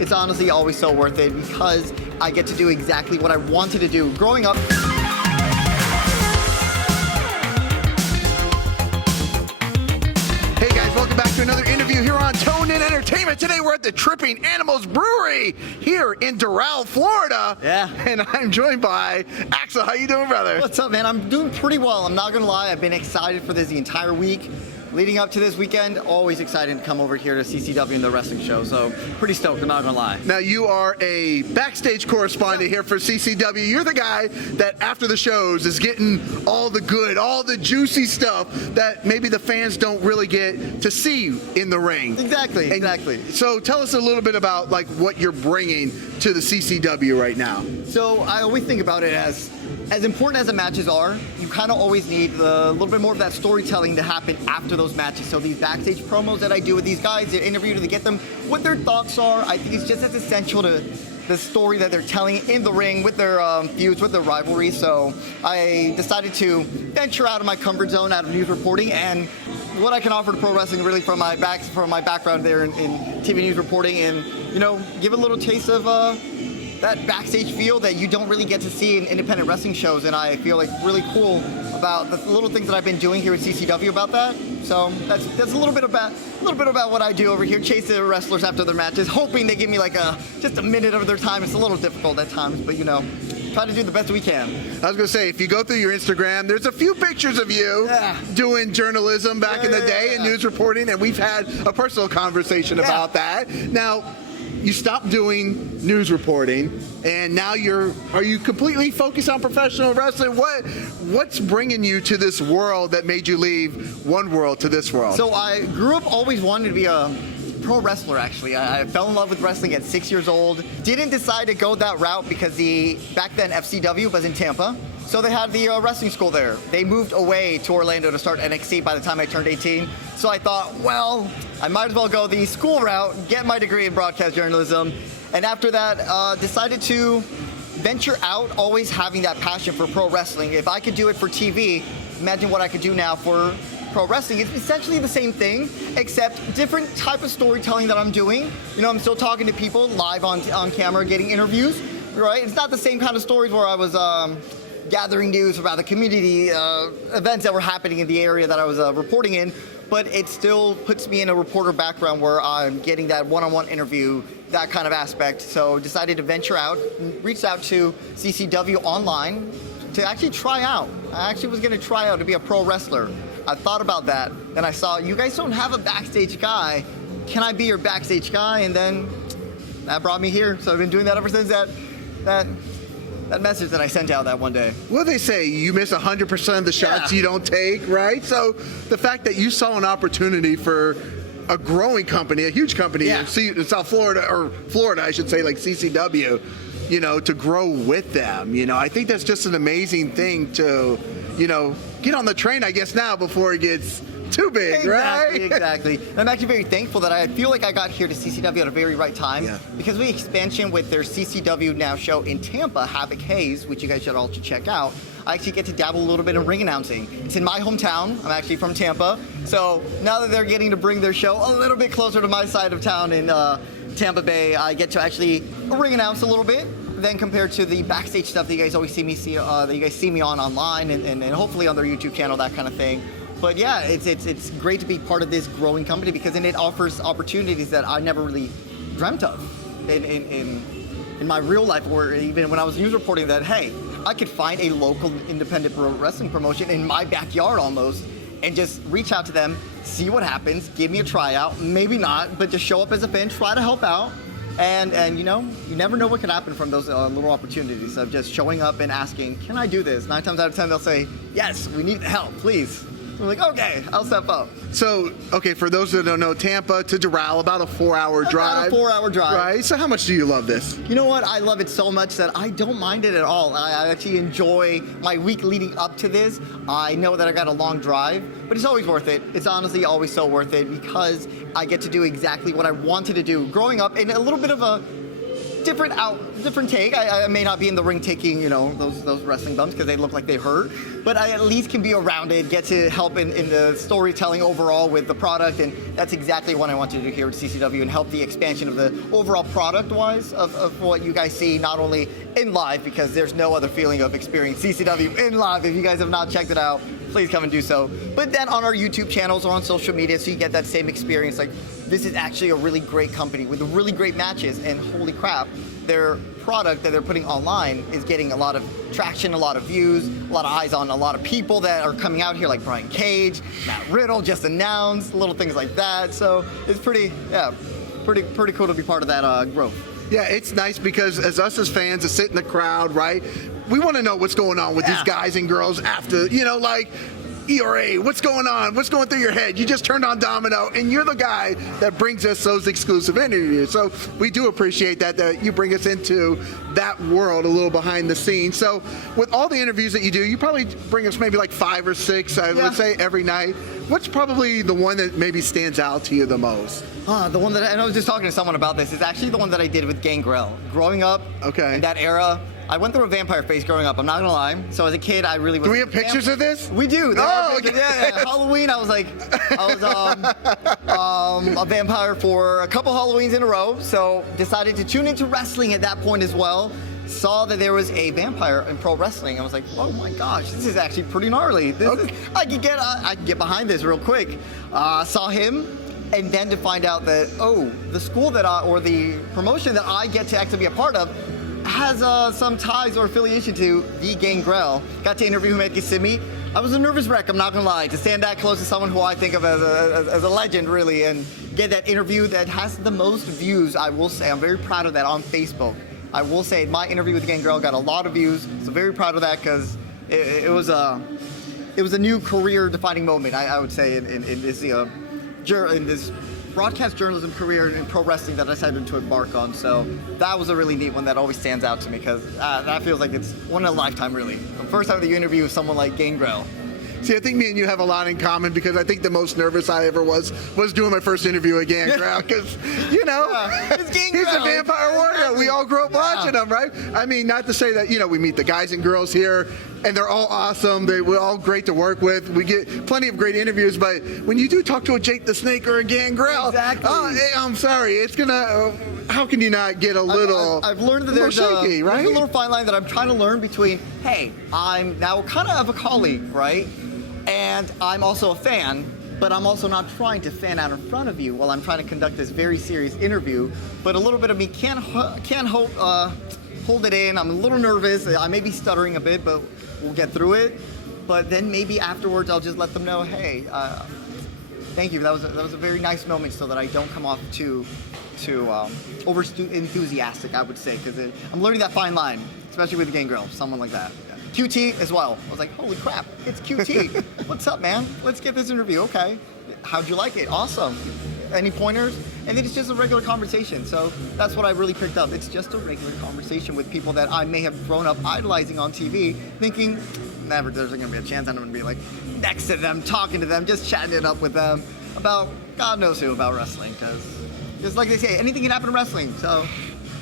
It's honestly always so worth it because I get to do exactly what I wanted to do growing up. Hey guys, welcome back to another interview here on Tone In Entertainment. Today we're at the Tripping Animals Brewery here in Doral, Florida. Yeah. And I'm joined by Axel. How you doing, brother? What's up, man? I'm doing pretty well. I'm not gonna lie. I've been excited for this the entire week. Leading up to this weekend, always excited to come over here to CCW and the wrestling show. So pretty stoked, I'm not gonna lie. Now you are a backstage correspondent here for CCW. You're the guy that after the shows is getting all the good, all the juicy stuff that maybe the fans don't really get to see in the ring. Exactly, exactly. So tell us a little bit about like what you're bringing to the CCW right now. So I always think about it as important as the matches are, you kind of always need a little bit more of that storytelling to happen after those matches. So these backstage promos that I do with these guys, the interview to get them what their thoughts are, I think it's just as essential to the story that they're telling in the ring with their feuds, with their rivalries. So I decided to venture out of my comfort zone, out of news reporting, and what I can offer to pro wrestling really from my background there in TV news reporting, and give a little taste of that backstage feel that you don't really get to see in independent wrestling shows, and I feel like really cool about the little things that I've been doing here at CCW about that. So that's a little bit about what I do over here, chase the wrestlers after their matches, hoping they give me like just a minute of their time. It's a little difficult at times, but try to do the best we can. I was gonna say, if you go through your Instagram, there's a few pictures of you doing journalism back in the day and news reporting, and we've had a personal conversation about that. Now, you stopped doing news reporting, and now are you completely focused on professional wrestling? What's bringing you to this world that made you leave one world to this world? So I grew up always wanting to be a pro wrestler, actually. I fell in love with wrestling at 6 years old. Didn't decide to go that route because back then FCW was in Tampa. So they had the wrestling school there. They moved away to Orlando to start NXT by the time I turned 18. So I thought, well, I might as well go the school route, get my degree in broadcast journalism. And after that, decided to venture out, always having that passion for pro wrestling. If I could do it for TV, imagine what I could do now for pro wrestling. It's essentially the same thing, except different type of storytelling that I'm doing. I'm still talking to people live on camera, getting interviews, right? It's not the same kind of stories where I was gathering news about the community events that were happening in the area that I was reporting in, but it still puts me in a reporter background where I'm getting that one-on-one interview, that kind of aspect. So decided to venture out, reached out to CCW online to actually try out. I actually was going to try out to be a pro wrestler. I thought about that, then I saw, you guys don't have a backstage guy. Can I be your backstage guy? And then that brought me here. So I've been doing that ever since that message that I sent out that one day. Well, they say you miss 100% of the shots you don't take, right? So the fact that you saw an opportunity for a growing company, a huge company in South Florida, or Florida, I should say, like CCW, to grow with them, I think that's just an amazing thing to, get on the train, I guess, now before it gets too big, right? Exactly. And I'm actually very thankful that I feel like I got here to CCW at a very right time because of the expansion with their CCW Now show in Tampa, Havoc Hayes, which you guys should all check out. I actually get to dabble a little bit in ring announcing. It's in my hometown. I'm actually from Tampa. So now that they're getting to bring their show a little bit closer to my side of town in Tampa Bay, I get to actually ring announce a little bit. Then compared to the backstage stuff that you guys always see me on online and hopefully on their YouTube channel, that kind of thing. But yeah, it's great to be part of this growing company because then it offers opportunities that I never really dreamt of in my real life, or even when I was news reporting that, hey, I could find a local independent pro wrestling promotion in my backyard almost and just reach out to them, see what happens, give me a tryout, maybe not, but just show up as a fan, try to help out. And you never know what could happen from those little opportunities of just showing up and asking, can I do this? 9 times out of 10, they'll say, yes, we need help, please. I'm like, okay, I'll step up. So, okay, for those that don't know, Tampa to Doral, about a 4-hour drive. About a 4-hour drive. Right, so how much do you love this? You know what, I love it so much that I don't mind it at all. I actually enjoy my week leading up to this. I know that I got a long drive, but it's always worth it. It's honestly always so worth it because I get to do exactly what I wanted to do growing up in a little bit of a different take. I may not be in the ring taking, you know, those wrestling bumps because they look like they hurt, but I at least can be around it, get to help in the storytelling overall with the product, and that's exactly what I want to do here at CCW and help the expansion of the overall product-wise of what you guys see, not only in live, because there's no other feeling of experiencing CCW in live. If you guys have not checked it out, please come and do so. But then on our YouTube channels or on social media, so you get that same experience. Like, this is actually a really great company with really great matches, and holy crap, their product that they're putting online is getting a lot of traction, a lot of views, a lot of eyes on a lot of people that are coming out here, like Brian Cage, Matt Riddle just announced, little things like that. So it's pretty cool to be part of that growth. Yeah, it's nice because as fans that sit in the crowd, right, we want to know what's going on with these guys and girls after, you know, like, ERA, what's going on? What's going through your head? You just turned on Domino, and you're the guy that brings us those exclusive interviews. So we do appreciate that you bring us into that world a little behind the scenes. So with all the interviews that you do, you probably bring us maybe like 5 or 6, I would say, every night. What's probably the one that maybe stands out to you the most? The one that, and I was just talking to someone about this, is actually the one that I did with Gangrel. Growing up in that era, I went through a vampire phase growing up, I'm not gonna lie. So as a kid, I really was. Do we have pictures of this? We do. Oh, okay. Yeah. Halloween, I was a vampire for a couple Halloweens in a row. So decided to tune into wrestling at that point as well. Saw that there was a vampire in pro wrestling. I was like, oh my gosh, this is actually pretty gnarly. I can get behind this real quick. Saw him. And then to find out that, the school or the promotion that I get to actually be a part of has some ties or affiliation to the Gangrel. Got to interview him at Kissimmee. I was a nervous wreck, I'm not gonna lie, to stand that close to someone who I think of as a legend, really, and get that interview that has the most views, I will say. I'm very proud of that on Facebook. I will say my interview with Gangrel got a lot of views, so very proud of that because it was a new career-defining moment, I would say, in this broadcast journalism career in pro wrestling that I decided to embark on. So that was a really neat one that always stands out to me because that feels like it's one in a lifetime, really. The first time that you interview someone like Gangrel. See, I think me and you have a lot in common because I think the most nervous I ever was doing my first interview at Gangrel because, you know, he's a vampire warrior. Exactly. We all grew up watching him, right? I mean, not to say that, you know, we meet the guys and girls here and they're all awesome. We're all great to work with. We get plenty of great interviews, but when you do talk to a Jake the Snake or a Gangrel, I'm sorry, it's gonna. How can you not get a little? I've learned that there's shaky, right? There's a little fine line that I'm trying to learn between. Hey, I'm now kind of a colleague, right? And I'm also a fan, but I'm also not trying to fan out in front of you while I'm trying to conduct this very serious interview. But a little bit of me can't hold it in. I'm a little nervous. I may be stuttering a bit, but we'll get through it. But then maybe afterwards I'll just let them know, hey, thank you. That was a very nice moment, so that I don't come off too over enthusiastic, I would say, because I'm learning that fine line, especially with Gangrel, someone like that. QT as well. I was like, holy crap, it's QT. What's up, man? Let's get this interview. Okay. How'd you like it? Awesome. Any pointers? And then it's just a regular conversation. So that's what I really picked up. It's just a regular conversation with people that I may have grown up idolizing on TV, thinking, never, there's going to be a chance I'm going to be like next to them, talking to them, just chatting it up with them about God knows who about wrestling. Because just like they say, anything can happen in wrestling. So.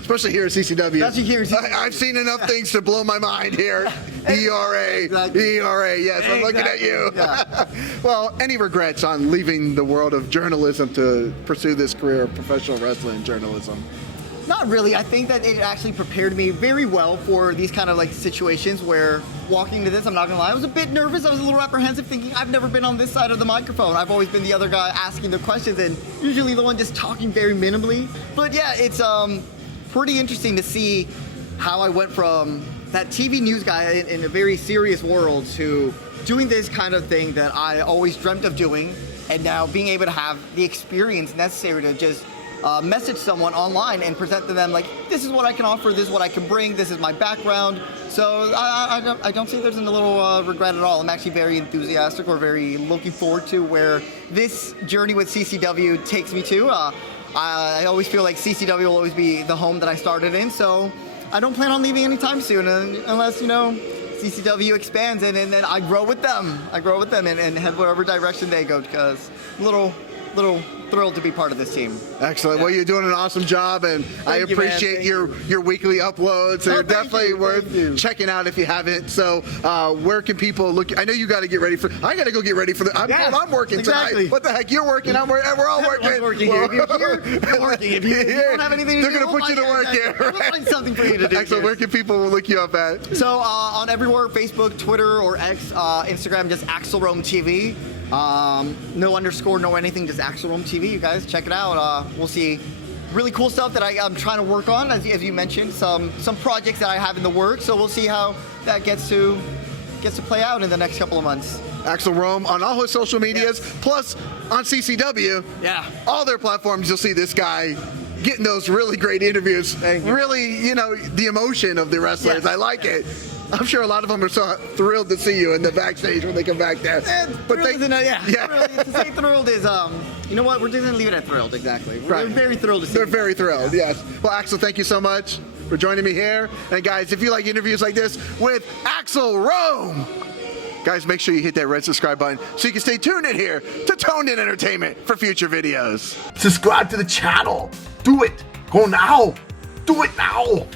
Especially here at CCW. Especially here at CCW. I've seen enough things to blow my mind here. ERA, ERA, yes, I'm looking at you. Yeah. Well, any regrets on leaving the world of journalism to pursue this career of professional wrestling journalism? Not really. I think that it actually prepared me very well for these kind of like situations where walking into this, I'm not gonna lie, I was a bit nervous. I was a little apprehensive, thinking I've never been on this side of the microphone. I've always been the other guy asking the questions and usually the one just talking very minimally. But yeah, it's pretty interesting to see how I went from that TV news guy in a very serious world to doing this kind of thing that I always dreamt of doing, and now being able to have the experience necessary to just message someone online and present to them like, this is what I can offer, this is what I can bring, this is my background. So I don't see there's a little regret at all. I'm actually very enthusiastic or very looking forward to where this journey with CCW takes me to. I always feel like CCW will always be the home that I started in, so I don't plan on leaving anytime soon unless, you know, CCW expands and then I grow with them. I grow with them and head whatever direction they go, because little thrilled to be part of this team. Excellent. Well, you're doing an awesome job, and I Thank you, man. appreciate Thank your weekly uploads. They're thank definitely you. Thank worth you. checking out if you haven't. So, where can people look? I know you got to get ready for. I got to go get ready for the. I'm working exactly. tonight. What the heck? You're working. I'm working. We're all working. Everyone's working here. If you're here, you're working. If you don't have anything to do, they're gonna put you to work here. We'll find something for you to do. Excellent. Where can people look you up at? So on everywhere, Facebook, Twitter, or X, Instagram, just Axel Rome TV. No underscore, no anything, just Axel Rome TV. You guys check it out. We'll see really cool stuff that I'm trying to work on, as you mentioned. Some projects that I have in the works. So we'll see how that gets to play out in the next couple of months. Axel Rome on all his social medias, plus on CCW. Yeah. All their platforms, you'll see this guy getting those really great interviews. Thank you. Really, the emotion of the wrestlers. Yes. I like it. I'm sure a lot of them are so thrilled to see you in the backstage when they come back there. But to say thrilled is, you know what? We're just gonna leave it at thrilled. Exactly. We're very thrilled to see. They're you. very thrilled. Yes. Well, Axel, thank you so much for joining me here. And guys, if you like interviews like this with Axel Rome, guys, make sure you hit that red subscribe button so you can stay tuned in here to Toned In Entertainment for future videos. Subscribe to the channel. Do it. Go now. Do it now.